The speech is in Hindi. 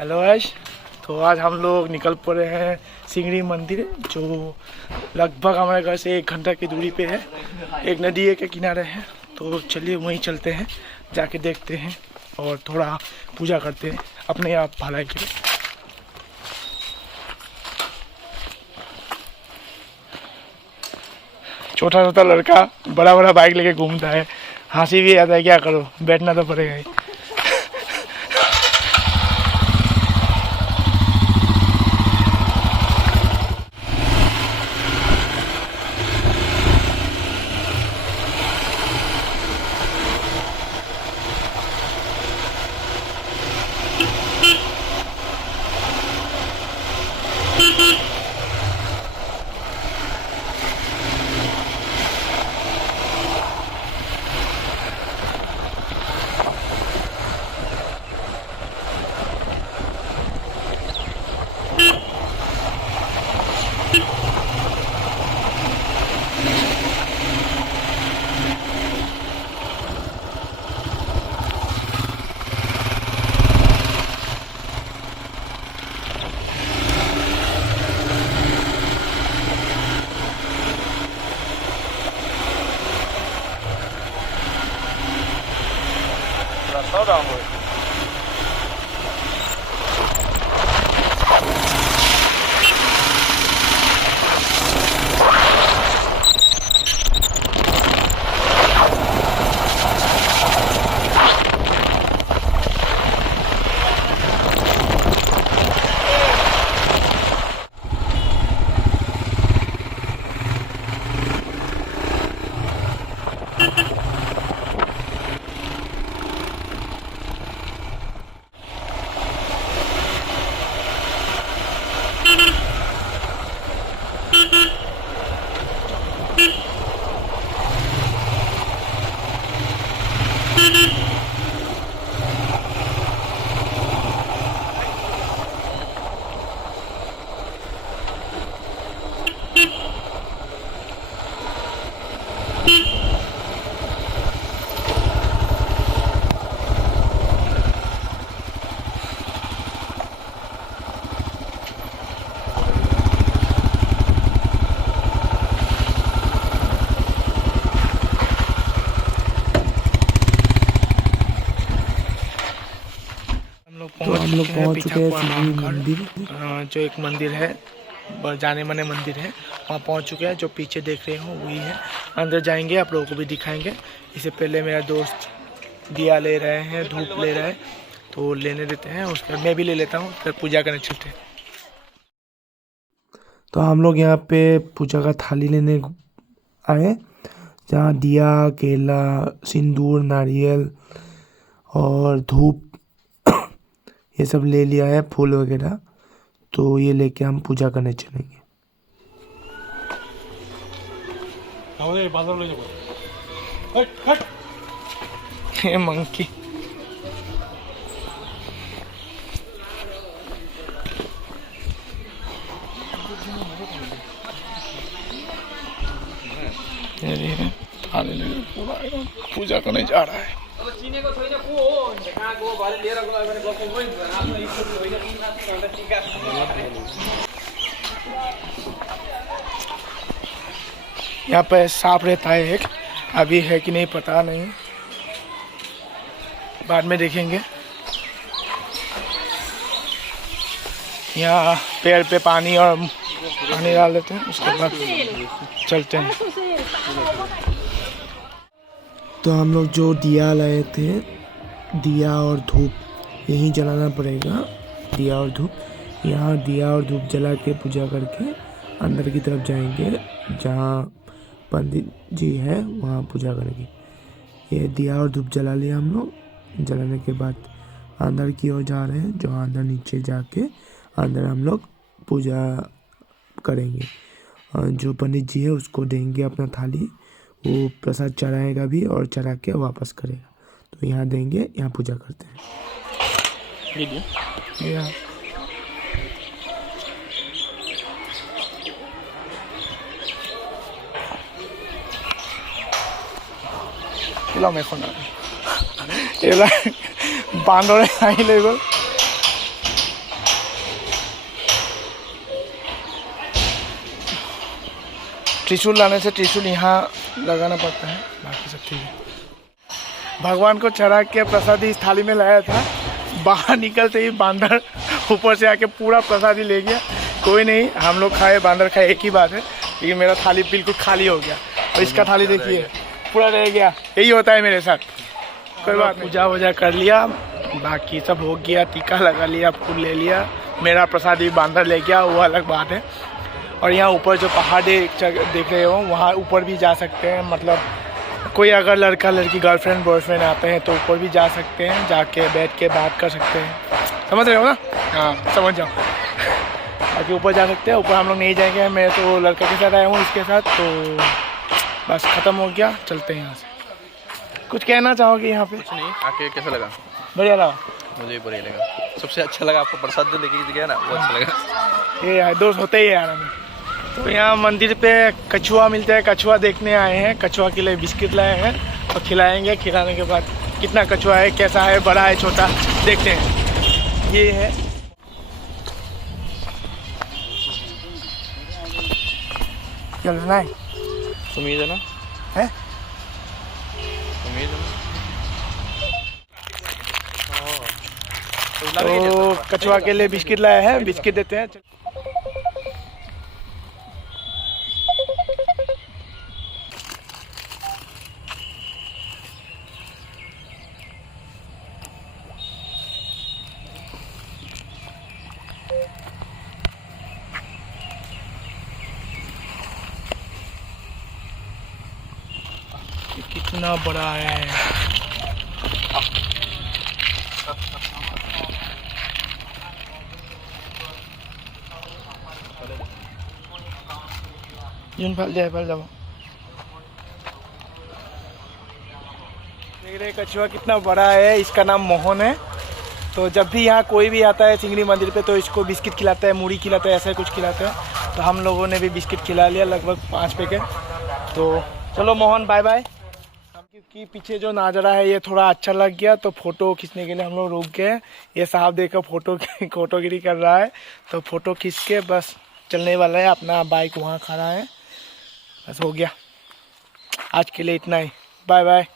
Hello guys. तो आज हम लोग निकल पड़े हैं सिंगड़ी मंदिर, जो लगभग हमारे घर से 1 घंटा की दूरी पे है। एक नदी के किनारे है, तो चलिए वहीं चलते हैं, जाके देखते हैं और थोड़ा पूजा करते हैं अपने आप भलाई के लिए। छोटा छोटा लड़का बड़ा बड़ा बाइक लेके घूमता है, हंसी भी आता है, क्या करो, बैठना तो पड़ेगा ही। Slow down, boy. हम लोग पहुंच चुके हैं सिंगड़ी मंदिर, जो एक मंदिर है, जाने माने मंदिर है, वहाँ पहुंच चुके हैं। जो पीछे देख रहे हो वही है। अंदर जाएंगे, आप लोगों को भी दिखाएंगे। इससे पहले मेरा दोस्त दिया ले रहे हैं, धूप ले रहा है, तो लेने देते हैं, उसके बाद मैं भी ले लेता हूँ, फिर पूजा करने चलते हैं। तो हम लोग यहाँ पे पूजा का थाली लेने आए, जहाँ दिया, केला, सिंदूर, नारियल और धूप ये सब ले लिया है, फूल वगैरह। तो ये लेके हम पूजा करने चलेंगे। ये मंकी पूजा करने जा रहा है। यहाँ पे सांप रहता है एक, अभी है कि नहीं पता नहीं, बाद में देखेंगे। यहाँ पेड़ पे पानी डाल देते हैं, उसके बाद चलते हैं। तो हम लोग जो दिया लाए थे, दिया और धूप यहीं जलाना पड़ेगा। दिया और धूप, यहाँ दिया और धूप जला के पूजा करके अंदर की तरफ जाएंगे, जहाँ पंडित जी है वहाँ पूजा करेंगे। ये दिया और धूप जला लिया हम लोग। जलाने के बाद अंदर की ओर जा रहे हैं, जो अंदर नीचे जाके अंदर हम लोग पूजा करेंगे। जो पंडित जी है उसको देंगे अपना थाली, वो प्रसाद चढ़ाएगा भी और चढ़ा के वापस करेगा। तो यहाँ देंगे, यहाँ पूजा करते हैं। यहाँ বান্দৰে আহি লৈ গ'ল। त्रिशूल लाने से त्रिशूल यहाँ लगाना पड़ता है, बाकी सब ठीक है। भगवान को चढ़ा के प्रसादी इस थाली में लाया था, बाहर निकलते ही बांदर ऊपर से आके पूरा प्रसादी ले गया। कोई नहीं, हम लोग खाए, बांदर खाए, एक ही बात है, लेकिन मेरा थाली बिल्कुल खाली हो गया और इसका थाली देखिए पूरा रह गया। यही होता है मेरे साथ। कोई बात, पूजा वूजा कर लिया, बाकी सब हो गया, टीका लगा लिया, फूल ले लिया, मेरा प्रसादी बांदर ले गया, वो अलग बात है। और यहाँ ऊपर जो पहाड़ देख रहे हो, वहाँ ऊपर भी जा सकते हैं, मतलब कोई अगर लड़का लड़की गर्लफ्रेंड बॉयफ्रेंड आते हैं तो ऊपर भी जा सकते हैं, जाके बैठ के बात कर सकते हैं, समझ रहे हो ना? हाँ समझ जाओ। बाकी ऊपर जा सकते हैं, ऊपर हम लोग नहीं जाएंगे, मैं तो लड़का के साथ आया हूँ, इसके साथ, तो बस ख़त्म हो गया, चलते हैं यहाँ से। कुछ कहना चाहोगे यहाँ पे? कुछ नहीं, आके कैसा लगा? बढ़िया लगा, मुझे भी बढ़िया लगा। सबसे अच्छा लगा आपको प्रसाद जो लेके गया ना, वो अच्छा लगा। ये यार दोस्त होते ही है यार। तो यहाँ मंदिर पे कछुआ मिलते हैं, कछुआ देखने आए हैं, कछुआ के लिए बिस्किट लाए हैं और खिलाएंगे। खिलाने के बाद कितना कछुआ है, कैसा है, बड़ा है, छोटा, देखते हैं। ये है, क्या लेना है? उम्मीद है ना? है उम्मीद है ना? तो कछुआ के लिए बिस्किट लाए हैं, बिस्किट देते हैं। कितना बड़ा है, फल जाए, फल जाओ। देख रहे कछुआ कितना बड़ा है, इसका नाम मोहन है। तो जब भी यहाँ कोई भी आता है चिंगड़ी मंदिर पे तो इसको बिस्किट खिलाता है, मूढ़ी खिलाता है, ऐसा कुछ खिलाता है। तो हम लोगों ने भी बिस्किट खिला लिया, लगभग 5 पैकेट। तो चलो मोहन बाय बाय। क्योंकि पीछे जो नज़ारा है ये थोड़ा अच्छा लग गया, तो फ़ोटो खींचने के लिए हम लोग रुक गए। ये साहब देखो फोटोगिरी कर रहा है, तो फ़ोटो खींच के बस चलने वाला है। अपना बाइक वहाँ खड़ा है, बस हो गया। आज के लिए इतना ही, बाय बाय।